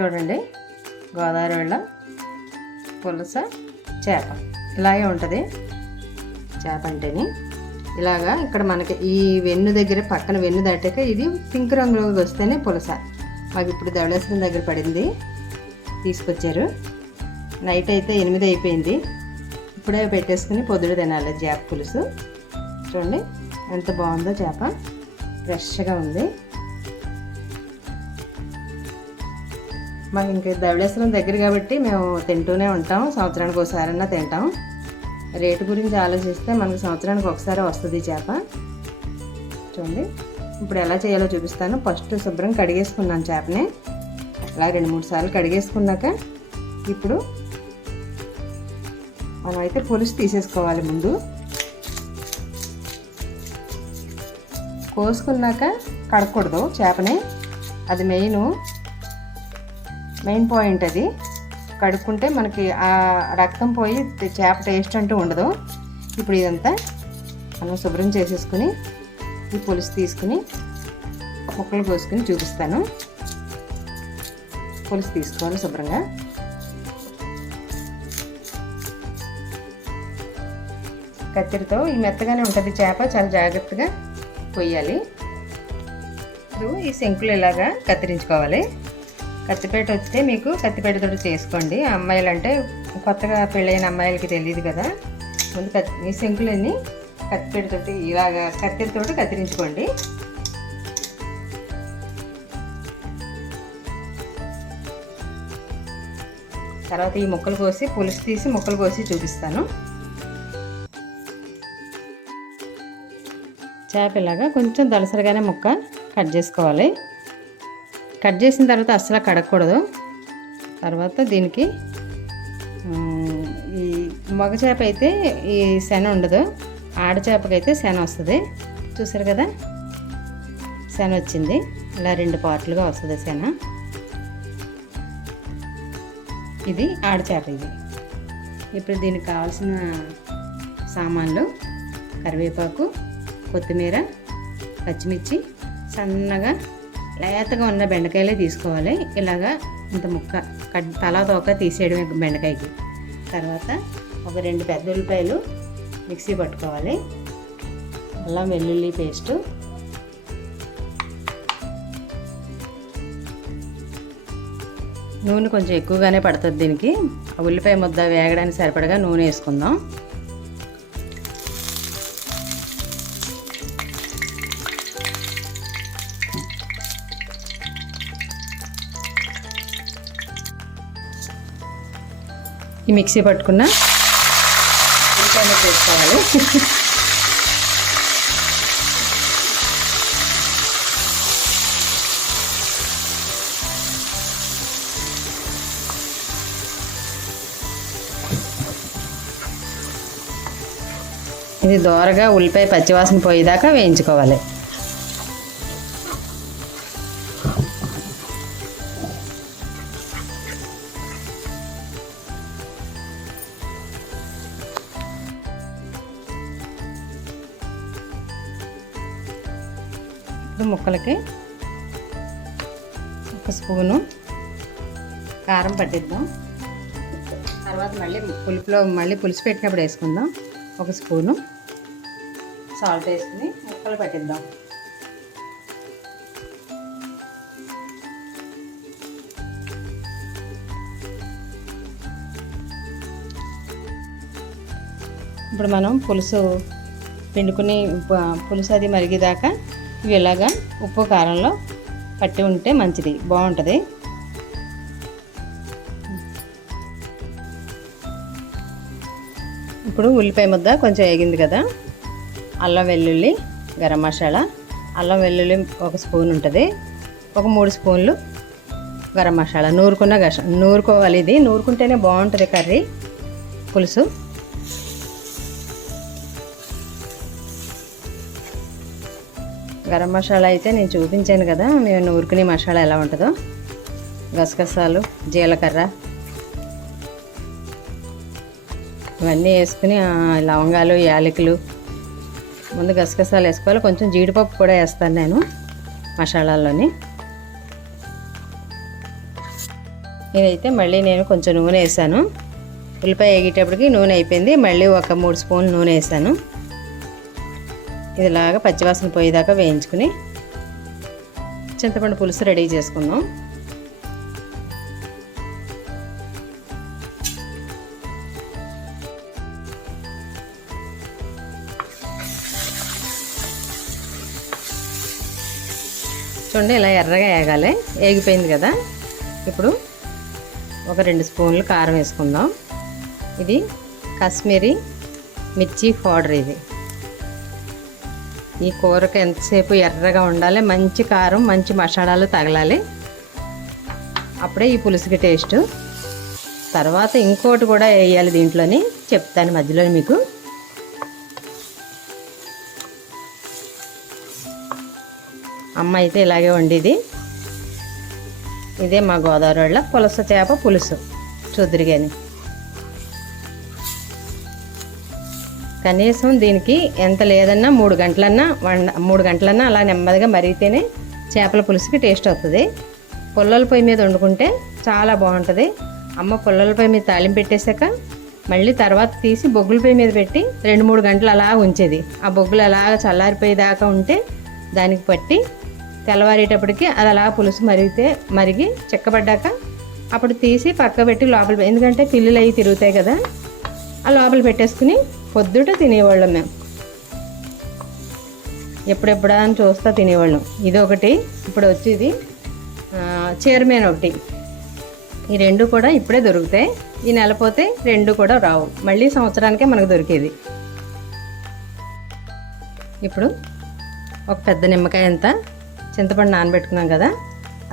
చూడండి. గోదావరి వెళ్ళ. పులస చేప. ఇలాగే ఉంటుంది. చేప అంటేని. ఇలాగా ఇక్కడ మనకి ఈ వెన్ను దగ్గర పక్కన వెన్ను దాటాక ఇది పింక్ రంగులోకి వస్తేనే పులస. మాకు ఇప్పుడు ధవళేశ్వరం దగ్గర పడింది. తీసుకొచ్చారు. నైట్ అయితే ఎనిమిది అయిపోయింది. ఇప్పుడే పెట్టేసుకుని పొద్దుడు తినాలి చేప పులుసు. చూడండి ఎంత బాగుందో చేప. ఫ్రెష్గా ఉంది. మాకు ఇంక ధవళేశ్వరం దగ్గర కాబట్టి మేము తింటూనే ఉంటాం. సంవత్సరానికి ఒకసారన్నా తింటాం. రేటు గురించి ఆలోచిస్తే మనకు సంవత్సరానికి ఒకసారి వస్తుంది చేప. చూడండి. ఇప్పుడు ఎలా చేయాలో చూపిస్తాను. ఫస్ట్ శుభ్రం కడిగేసుకున్నాను చేపని. అలా రెండు మూడు సార్లు కడిగేసుకున్నాక ఇప్పుడు మనం అయితే పులుసు తీసేసుకోవాలి ముందు. కోసుకున్నాక కడకూడదు చేపని. అది మెయిన్ మెయిన్ పాయింట్ అది. కడుక్కుంటే మనకి ఆ రక్తం పోయి చేప టేస్ట్ అంటూ ఉండదు. ఇప్పుడు ఇదంతా మనం శుభ్రం చేసేసుకుని ఈ పులుసు తీసుకుని ముక్కలు కోసుకుని చూపిస్తాను. పులుసు తీసుకోవాలి శుభ్రంగా. కత్తిరితో ఈ మెత్తగానే ఉంటుంది చేప చాలా జాగ్రత్తగా కొయ్యాలి. ఇప్పుడు ఈ శంకులు ఇలాగా కత్తిరించుకోవాలి. కత్తిపేట వస్తే మీకు కత్తిపేటతో చేసుకోండి. అమ్మాయిలు అంటే కొత్తగా పెళ్ళైన అమ్మాయిలకి తెలియదు కదా. ముందు కత్తి ఈ శంకులన్నీ కత్తిపేటతోటి ఇలాగా కత్తిరితోటి కత్తిరించుకోండి. తర్వాత ఈ ముక్కలు కోసి పులుసు తీసి ముక్కలు కోసి చూపిస్తాను. చేప ఇలాగా కొంచెం దలసరిగానే ముక్క కట్ చేసుకోవాలి. కట్ చేసిన తర్వాత అస్సలు కడగకూడదు. తర్వాత దీనికి ఈ మగ చేప అయితే ఈ శన ఉండదు. ఆడ చేపకైతే శన వస్తుంది. చూసారు కదా? శన వచ్చింది. ఇలా రెండు పార్ట్లుగా వస్తుంది శన. ఇది ఆడ చేప ఇది. ఇప్పుడు దీనికి కావాల్సిన సామాన్లు కరివేపాకు కొత్తిమీర పచ్చిమిర్చి సన్నగా లేతగా ఉన్న బెండకాయలే తీసుకోవాలి. ఇలాగా ఇంత ముక్క కట్ తలా తోక తీసేయడమే బెండకాయకి. తర్వాత ఒక రెండు పెద్ద ఉల్లిపాయలు మిక్సీ పట్టుకోవాలి. అల్లం వెల్లుల్లి పేస్టు. నూనె కొంచెం ఎక్కువగానే పడుతుంది దీనికి. ఆ ఉల్లిపాయ ముద్ద వేగడానికి సరిపడగా నూనె వేసుకుందాం. ఈ మిక్సీ పట్టుకున్న. ఉల్లిపాయ వేసుకోవాలి ఇది దోరగా ఉల్లిపాయ పచ్చివాసన పోయేదాకా వేయించుకోవాలి. ముక్కలకి ఒక స్పూను కారం పట్టిద్దాం. తర్వాత మళ్ళీ పులుపులో మళ్ళీ పులుసు పెట్టినప్పుడు వేసుకుందాం. ఒక స్పూను సాల్ట్ వేసుకుని ముక్కలు పట్టిద్దాం. ఇప్పుడు మనం పులుసు పిండుకుని పులుసు అది మరిగేదాకా ఇవి ఇలాగా ఉప్పు కారంలో పట్టి ఉంటే మంచిది బాగుంటుంది. ఇప్పుడు ఉల్లిపాయ ముద్ద కొంచెం వేగింది కదా? అల్లం వెల్లుల్లి గరం మసాలా. అల్లం వెల్లుల్లి ఒక స్పూన్ ఉంటుంది. ఒక మూడు స్పూన్లు గరం మసాలా. నూరుకున్న గష నూరుకోవాలి ఇది. నూరుకుంటేనే బాగుంటుంది కర్రీ. పులుసు. గరం మసాలా అయితే నేను చూపించాను కదా మేము నూరుకునే మసాలా ఎలా ఉంటుందో. గసగసాలు జీలకర్ర ఇవన్నీ వేసుకుని లవంగాలు యాలకులు ముందు గసగసాలు వేసుకోవాలి. కొంచెం జీడిపప్పు కూడా వేస్తాను నేను మసాలాల్లోని. ఇదైతే మళ్ళీ నేను కొంచెం నూనె వేసాను. ఉల్లిపాయ వేగేటప్పటికి నూనె అయిపోయింది. మళ్ళీ ఒక మూడు స్పూన్లు నూనె వేసాను. ఇదిలాగా పచ్చివాసన పోయేదాకా వేయించుకుని చింతపండు పులుసు రెడీ చేసుకుందాం. చూడండి ఇలా ఎర్రగా వేగాలి వేగిపోయింది కదా? ఇప్పుడు ఒక రెండు స్పూన్లు కారం వేసుకుందాం. ఇది కాశ్మీరీ మిర్చి పౌడర్ ఇది. ఈ కూరకి ఎంతసేపు ఎర్రగా ఉండాలి? మంచి కారం మంచి మసాలాలు తగలాలి. అప్పుడే ఈ పులుసుకి టేస్ట్. తర్వాత ఇంకోటి కూడా వేయాలి దీంట్లోని. చెప్తాను మధ్యలో మీకు. అమ్మ అయితే ఇలాగే వండేది. ఇదే మా గోదావరి వాళ్ళ పులస చేప పులుసు. చూద్దరు కానీ కనీసం దీనికి ఎంత లేదన్నా మూడు గంటలన్నా వండ మూడు గంటలన్నా అలా నెమ్మదిగా మరిగితేనే చేపల పులుసుకి టేస్ట్ వస్తుంది పుల్లల పొయ్యి మీద వండుకుంటే చాలా బాగుంటుంది. అమ్మ పుల్లల పొయ్యి మీద తాళింపు పెట్టేశాక మళ్ళీ తర్వాత తీసి బొగ్గుల పొయ్యి మీద పెట్టి రెండు మూడు గంటలు అలా ఉంచేది. ఆ బొగ్గులు అలా చల్లారిపోయేదాకా ఉంటే దానికి పట్టి తెల్లవారేటప్పటికి అది అలా పులుసు మరిగితే మరిగి చెక్కబడ్డాక అప్పుడు తీసి పక్క పెట్టి లోపల ఎందుకంటే పిల్లులు అవి తిరుగుతాయి కదా ఆ లోపల పెట్టేసుకుని పొద్దుట తినేవాళ్ళం మేము ఎప్పుడెప్పుడా అని చూస్తా తినేవాళ్ళం. ఇది ఒకటి ఇప్పుడు వచ్చేది చైర్మన్ ఒకటి. ఈ రెండు కూడా ఇప్పుడే దొరుకుతాయి. ఈ నెల పోతే రెండు కూడా రావు. మళ్ళీ సంవత్సరానికే మనకు దొరికేది. ఇప్పుడు ఒక పెద్ద నిమ్మకాయ ఎంత చింతపండు నానబెట్టుకున్నాం కదా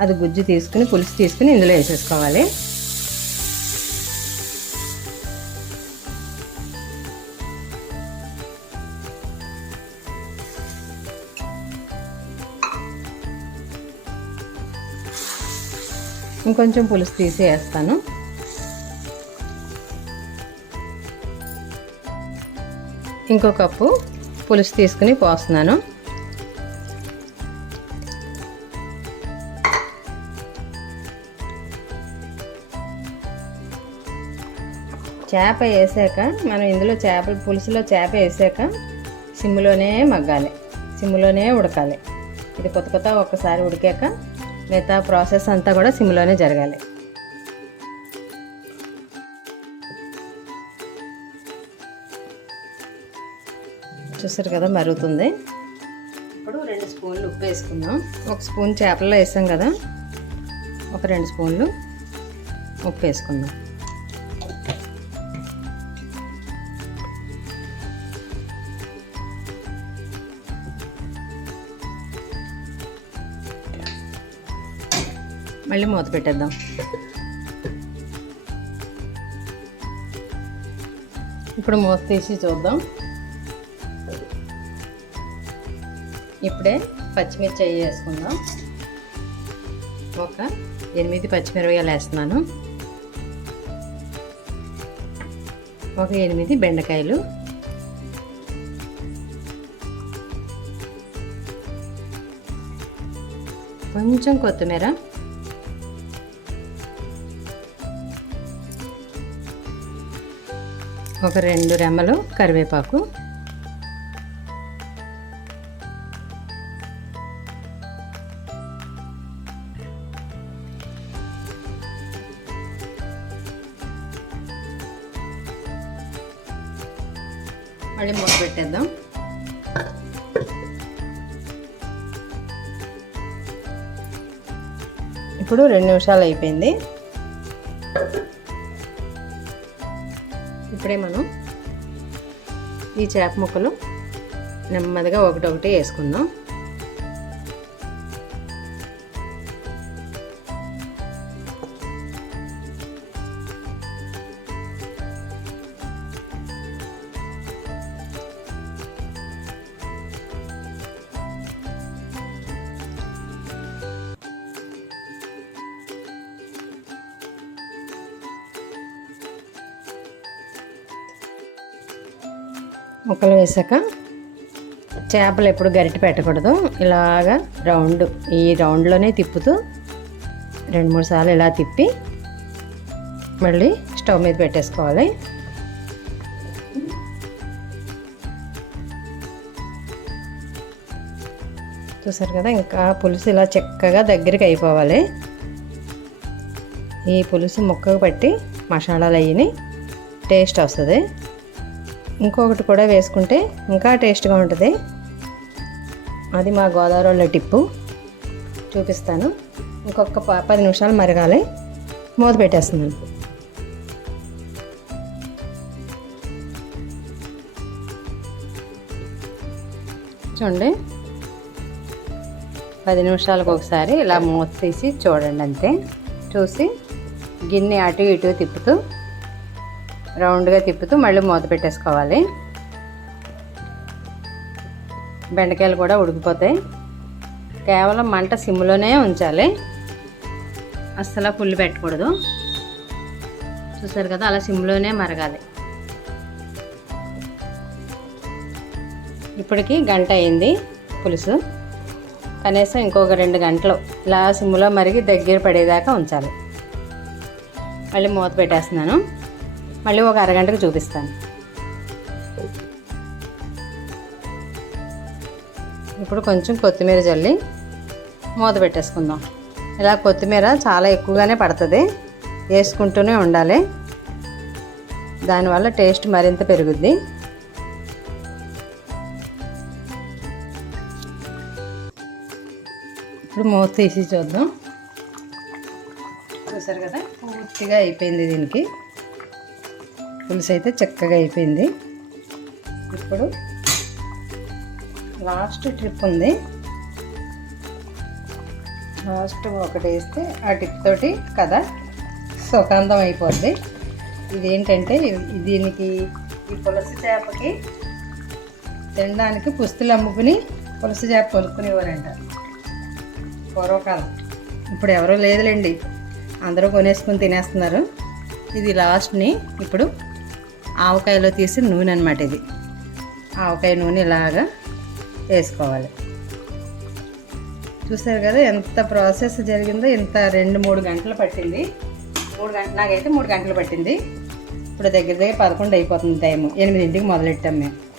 అది గుజ్జు తీసుకుని పులుసు తీసుకుని ఇందులో వేసేసుకోవాలి. ఇంకొంచెం పులుసు తీసి వేస్తాను ఇంకో కప్పు పులుసు తీసుకుని పోస్తున్నాను. చేప వేసాక మనం ఇందులో చేప పులుసులో చేప వేసాక సిమ్లోనే మగ్గాలి. సిమ్లోనే ఉడకాలి. ఇది కొత్త కొత్త ఒక్కసారి ఉడికాక మిగతా ప్రాసెస్ అంతా కూడా సిమ్లోనే జరగాలి. చూసారు కదా మరుగుతుంది. ఇప్పుడు రెండు స్పూన్లు ఉప్పు వేసుకుందాం. ఒక స్పూన్ చేపల్లో వేసాం కదా ఒక రెండు స్పూన్లు ఉప్పు వేసుకుందాం. మళ్ళీ మూత పెట్టేద్దాం. ఇప్పుడు మూత తీసి చూద్దాం. ఇప్పుడే పచ్చిమిర్చి అవి వేసుకుందాం. ఒక ఎనిమిది పచ్చిమిరపకాయలు వేస్తున్నాను. ఒక ఎనిమిది బెండకాయలు. కొంచెం కొత్తిమీర. ఒక రెండు రెమ్మలు కరివేపాకు. మళ్ళీ మూత పెట్టేద్దాం. ఇప్పుడు రెండు నిమిషాలు అయిపోయింది. ఇప్పుడే మనం ఈ చేప ముక్కలు నెమ్మదిగా ఒకటొకటి వేసుకుందాం. ముక్కలు వేసాక చేపలు ఎప్పుడు గరిటె పెట్టకూడదు. ఇలాగా రౌండ్ ఈ రౌండ్లోనే తిప్పుతూ రెండు మూడు సార్లు ఇలా తిప్పి మళ్ళీ స్టవ్ మీద పెట్టేసుకోవాలి. చూసారు కదా ఇంకా పులుసు ఇలా చక్కగా దగ్గరికి అయిపోవాలి. ఈ పులుసు ముక్కకు పట్టి మసాలాలు అయ్యి టేస్ట్ వస్తుంది. ఇంకొకటి కూడా వేసుకుంటే ఇంకా టేస్ట్గా ఉంటుంది. అది మా గోదావరిలో టిప్పు. చూపిస్తాను. ఇంకొక పది నిమిషాలు మరగాలి. మూత పెట్టేస్తున్నాను. చూడండి. పది నిమిషాలకు ఒకసారి ఇలా మూత తీసి చూడండి అంతే. చూసి గిన్నె అటు ఇటు తిప్పుతూ రౌండ్గా తిప్పుతూ మళ్ళీ మూత పెట్టేసుకోవాలి. బెండకాయలు కూడా ఉడికిపోతాయి. కేవలం మంట సిమ్లోనే ఉంచాలి. అస్సలు పుల్లు పెట్టకూడదు. చూసారు కదా అలా సిమ్లోనే మరగాలి. ఇప్పటికి గంట అయింది పులుసు. కనీసం ఇంకొక రెండు గంటలు ఇలా సిమ్లో మరిగి దగ్గర పడేదాకా ఉంచాలి. మళ్ళీ మూత పెట్టేస్తున్నాను. మళ్ళీ ఒక అరగంటకు చూపిస్తాను. ఇప్పుడు కొంచెం కొత్తిమీర జల్లి మూత పెట్టేసుకుందాం. ఇలా కొత్తిమీర చాలా ఎక్కువగానే పడుతుంది. వేసుకుంటూనే ఉండాలి. దానివల్ల టేస్ట్ మరింత పెరుగుద్ది. ఇప్పుడు మూత తీసి చూద్దాం. చూసారు కదా? పూర్తిగా అయిపోయింది దీనికి. పులుసు అయితే చక్కగా అయిపోయింది. ఇప్పుడు లాస్ట్ ట్రిప్ ఉంది. లాస్ట్ ఒకటి వేస్తే ఆ టిప్ తోటి కథ సుఖాంతం అయిపోద్ది. ఇదేంటంటే దీనికి ఈ పులస చేపకి తినడానికి పుస్తులు అమ్ముకుని పులస చేప కొనుక్కునేవారంట. పూర్వకాలం. ఇప్పుడు ఎవరూ లేదులేండి. అందరూ కొనేసుకుని తినేస్తున్నారు. ఇది లాస్ట్ని. ఇప్పుడు ఆవకాయలో తీసిన నూనె అనమాట ఇది. ఆవకాయ నూనె ఇలాగా వేసుకోవాలి. చూసారు కదా ఎంత ప్రాసెస్ జరిగిందో ఇంత రెండు మూడు గంటలు పట్టింది. మూడు గంటలు నాకైతే మూడు గంటలు పట్టింది. ఇప్పుడు దగ్గర దగ్గర పదకొండు అయిపోతుంది టైము. ఎనిమిదింటికి మొదలెట్టాం మేము.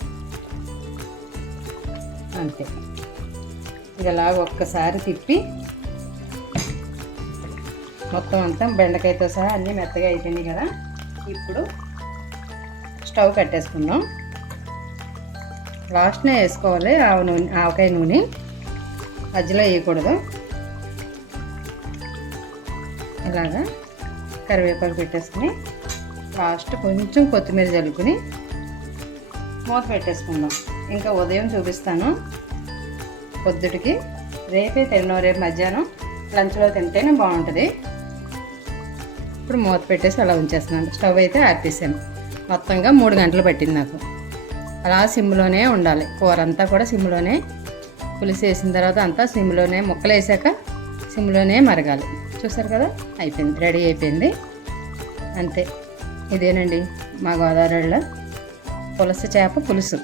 అంతే. ఇలాగ ఒక్కసారి తిప్పి మొత్తం అంతా బెండకాయతో సహా అన్నీ మెత్తగా అయిపోయింది కదా. ఇప్పుడు స్టవ్ కట్టేసుకుందాం లాస్ట్నే వేసుకోవాలి ఆవ నూనె ఆవకాయ నూనె. మధ్యలో వేయకూడదు. ఇలాగా కరివేపాకు పెట్టేసుకుని లాస్ట్ కొంచెం కొత్తిమీర చల్లుకుని మూత పెట్టేసుకుందాం. ఇంకా ఉదయం చూపిస్తాను. పొద్దుటికి రేపే తిన్నాం రేపు మధ్యాహ్నం లంచ్లో తింటేనే బాగుంటుంది. ఇప్పుడు మూత పెట్టేసి అలా ఉంచేస్తున్నాను. స్టవ్ అయితే ఆపేసాను. మొత్తంగా మూడు గంటలు పట్టింది నాకు. అలా సిమ్లోనే ఉండాలి. కూర అంతా కూడా సిమ్లోనే పులుసు వేసిన తర్వాత అంతా సిమ్లోనే ముక్కలు వేసాక సిమ్లోనే మరగాలి. చూసారు కదా? అయిపోయింది. రెడీ అయిపోయింది. అంతే. ఇదేనండి మా గోదావరిలో పులస చేప పులుసు.